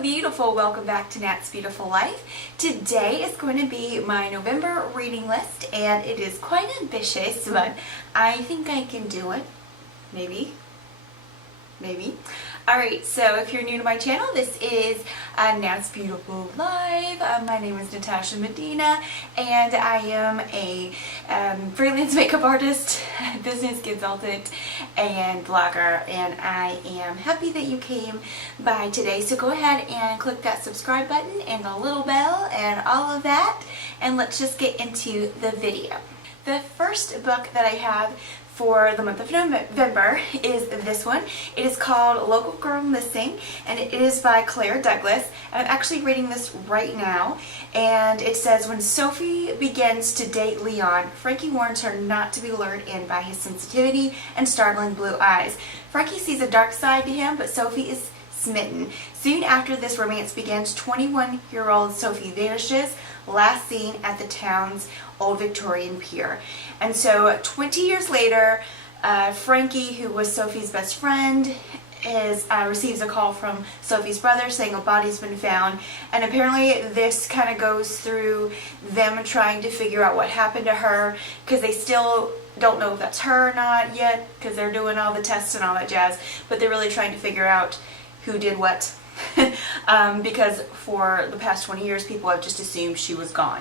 beautiful, welcome back to Nat's Beautiful Life. Today is going to be my November reading list and it is quite ambitious, but I think I can do it. Maybe. Alright, so if you're new to my channel, this is Nat's Beautiful Life. My name is Natasha Medina and I am a freelance makeup artist, business consultant, and blogger, and I am happy that you came by today. So go ahead and click that subscribe button and the little bell and all of that, and let's just get into the video. The first book that I have for the month of November is this one. It is called Local Girl Missing, and it is by Claire Douglas. I'm actually reading this right now, and it says, when Sophie begins to date Lehane, Frankie warns her not to be lured in by his sensitivity and startling blue eyes. Frankie sees a dark side to him, but Sophie is smitten. Soon after this romance begins, 21-year-old Sophie vanishes, last seen at the town's old Victorian pier. And so 20 years later, Frankie, who was Sophie's best friend, receives a call from Sophie's brother saying a body's been found, and apparently this kind of goes through them trying to figure out what happened to her, because they still don't know if that's her or not yet, because they're doing all the tests and all that jazz, but they're really trying to figure out who did what. Because for the past 20 years people have just assumed she was gone,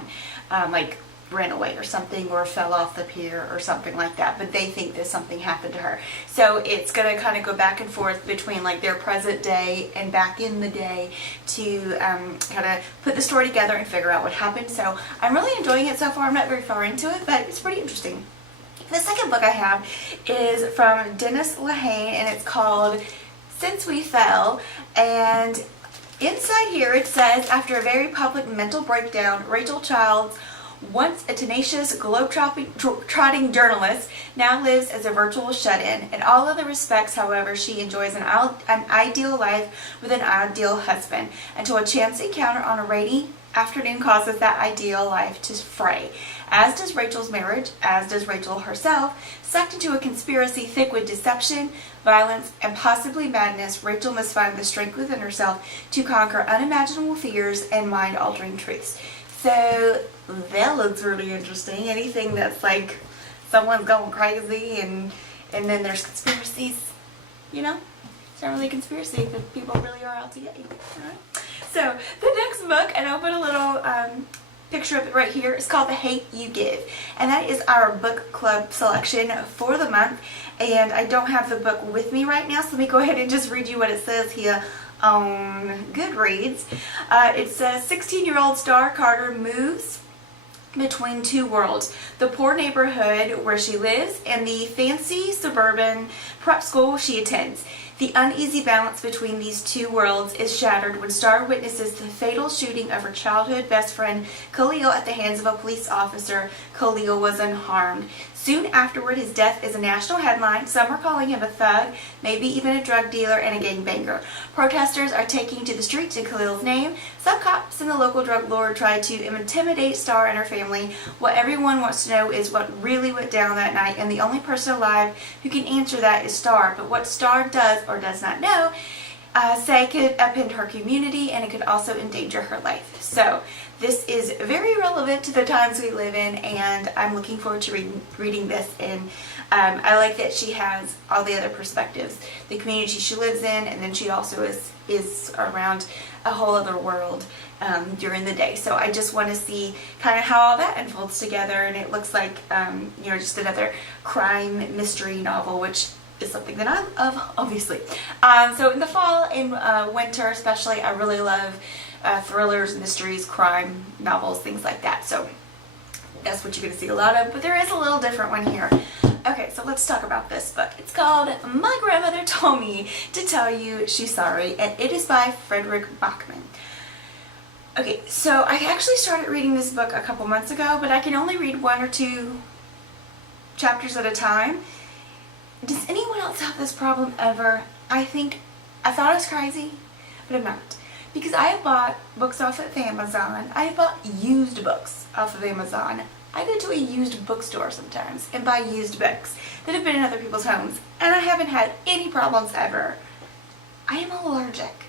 like ran away or something, or fell off the pier or something like that, but they think that something happened to her. So it's going to kind of go back and forth between like their present day and back in the day to kind of put the story together and figure out what happened. So I'm really enjoying it so far. I'm not very far into it, but it's pretty interesting. The second book I have is from Dennis Lehane, and it's called Since We Fell, and inside here it says, after a very public mental breakdown, Rachel Childs, once a tenacious, globe-trotting journalist, now lives as a virtual shut-in. In all other respects, however, she enjoys an ideal life with an ideal husband, until a chance encounter on a rainy afternoon causes that ideal life to fray. As does Rachel's marriage, as does Rachel herself. Sucked into a conspiracy thick with deception, violence, and possibly madness, Rachel must find the strength within herself to conquer unimaginable fears and mind-altering truths. So that looks really interesting. Anything that's like someone's going crazy and then there's conspiracies, you know? It's not really a conspiracy, but people really are out to get you. Alright? So the next book, and I'll put a little picture of it right here, is called The Hate You Give, and that is our book club selection for the month. And I don't have the book with me right now, so let me go ahead and just read you what it says here on Goodreads. It says, 16-year-old Star Carter moves between two worlds, the poor neighborhood where she lives and the fancy suburban prep school she attends. The uneasy balance between these two worlds is shattered when Star witnesses the fatal shooting of her childhood best friend Khalil at the hands of a police officer. Khalil was unharmed. Soon afterward, his death is a national headline. Some are calling him a thug, maybe even a drug dealer and a gangbanger. Protesters are taking to the streets in Khalil's name. Some cops and the local drug lord try to intimidate Star and her family. What everyone wants to know is what really went down that night, and the only person alive who can answer that is Star. But what Star does or does not know, say, could upend her community, and it could also endanger her life. So this is very relevant to the times we live in, and I'm looking forward to reading this. And I like that she has all the other perspectives, the community she lives in, and then she also is around a whole other world during the day. So I just want to see kind of how all that unfolds together, and it looks like you know, just another crime mystery novel, which is something that I love, obviously. So in the fall and winter especially, I really love thrillers, mysteries, crime novels, things like that. So that's what you're going to see a lot of, but there is a little different one here. Okay, so let's talk about this book. It's called My Grandmother Told Me to Tell You She's Sorry, and it is by Fredrik Backman. Okay, so I actually started reading this book a couple months ago, but I can only read 1 or 2 chapters at a time. Does anyone else have this problem ever? I thought I was crazy, but I'm not. Because I have bought books off of Amazon. I have bought used books off of Amazon. I go to a used bookstore sometimes and buy used books that have been in other people's homes, and I haven't had any problems ever. I am allergic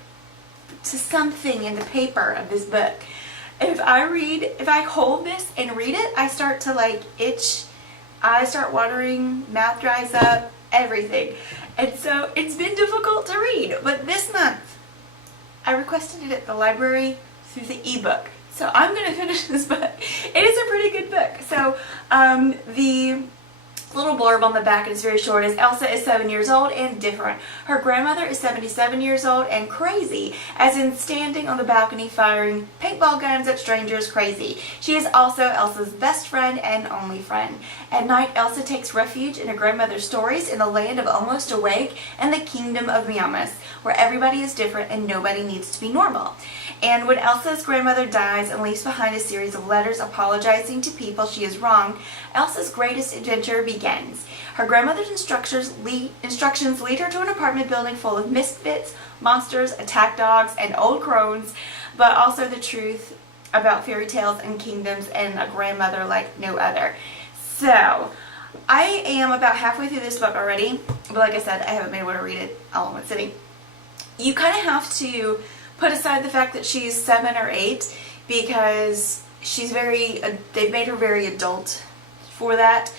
to something in the paper of this book. If I hold this and read it, I start to like itch, eyes start watering, mouth dries up, everything. And so it's been difficult to read, but this month I requested it at the library through the ebook. So I'm going to finish this book. It is a pretty good book. So the little blurb on the back, and it's very short, is Elsa is 7 years old and different. Her grandmother is 77 years old and crazy, as in standing on the balcony firing paintball guns at strangers crazy. She is also Elsa's best friend and only friend. At night, Elsa takes refuge in her grandmother's stories in the land of Almost Awake and the kingdom of Miamis, where everybody is different and nobody needs to be normal. And when Elsa's grandmother dies and leaves behind a series of letters apologizing to people she has wronged, Elsa's greatest adventure begins. Her grandmother's instructions lead her to an apartment building full of misfits, monsters, attack dogs, and old crones, but also the truth about fairy tales and kingdoms and a grandmother like no other. So, I am about halfway through this book already, but like I said, I haven't been able to read it all in one sitting. You kind of have to put aside the fact that she's 7 or 8 because they've made her very adult for that.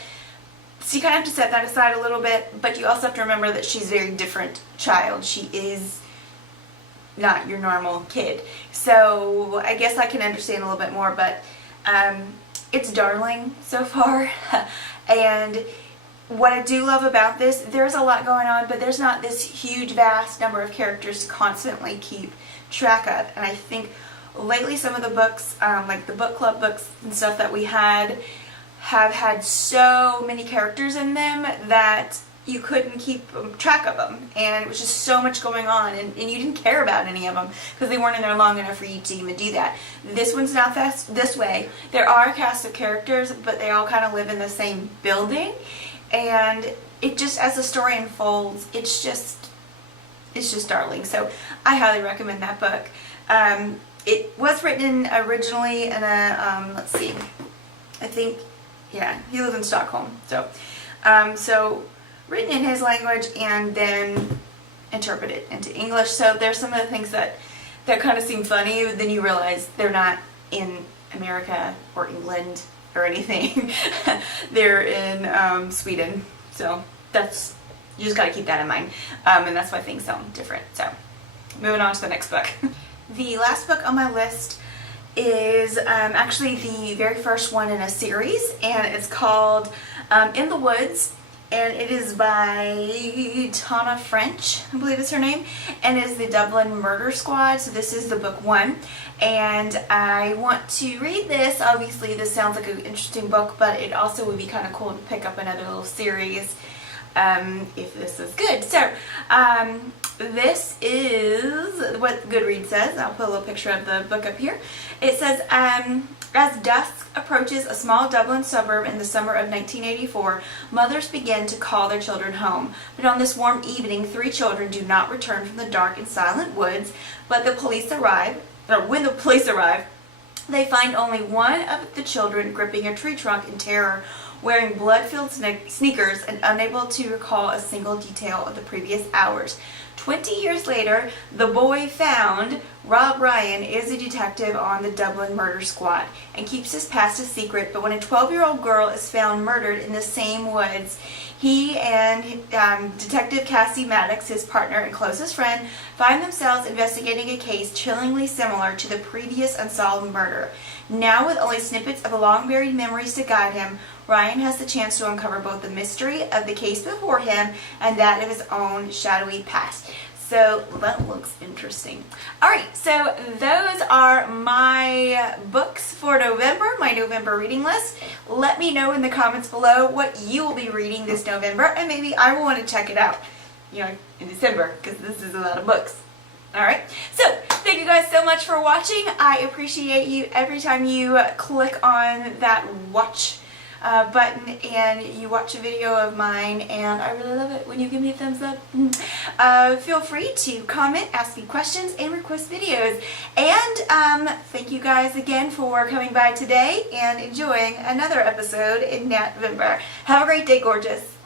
So you kind of have to set that aside a little bit, but you also have to remember that she's a very different child. She is not your normal kid. So I guess I can understand a little bit more, but it's darling so far. And what I do love about this, there's a lot going on, but there's not this huge, vast number of characters to constantly keep track of. And I think lately some of the books, like the book club books and stuff that we have had so many characters in them that you couldn't keep track of them, and it was just so much going on, and you didn't care about any of them because they weren't in there long enough for you to even do that. This one's not this way. There are a cast of characters, but they all kind of live in the same building, and it just, as the story unfolds, it's just darling. So I highly recommend that book. It was written originally in a let's see, I think, yeah, he lives in Stockholm, so written in his language and then interpreted into English. So there's some of the things that kind of seem funny, but then you realize they're not in America or England or anything. They're in Sweden. So you just got to keep that in mind. And that's why things sound different. So moving on to the next book. The last book on my list is actually the very first one in a series, and it's called In the Woods. And it is by Tana French, I believe is her name, and is the Dublin Murder Squad. So this is the book 1, and I want to read this. Obviously this sounds like an interesting book, but it also would be kind of cool to pick up another little series if this is good. So this is what Goodreads says. I'll put a little picture of the book up here. It says, as dusk approaches a small Dublin suburb in the summer of 1984, mothers begin to call their children home. But on this warm evening, 3 children do not return from the dark and silent woods, but when the police arrive, they find only one of the children gripping a tree trunk in terror, wearing blood-filled sneakers and unable to recall a single detail of the previous hours. 20 years later, the boy found, Rob Ryan, is a detective on the Dublin Murder Squad and keeps his past a secret, but when a 12-year-old girl is found murdered in the same woods, he and Detective Cassie Maddox, his partner and closest friend, find themselves investigating a case chillingly similar to the previous unsolved murder. Now, with only snippets of long-buried memories to guide him, Ryan has the chance to uncover both the mystery of the case before him and that of his own shadowy past. So that looks interesting. Alright, so those are my books for November, my November reading list. Let me know in the comments below what you will be reading this November, and maybe I will want to check it out, in December, because this is a lot of books. Alright, so thank you guys so much for watching. I appreciate you every time you click on that watch button and you watch a video of mine, and I really love it when you give me a thumbs up. Feel free to comment, ask me questions, and request videos. And thank you guys again for coming by today and enjoying another episode in NatVember. Have a great day, gorgeous.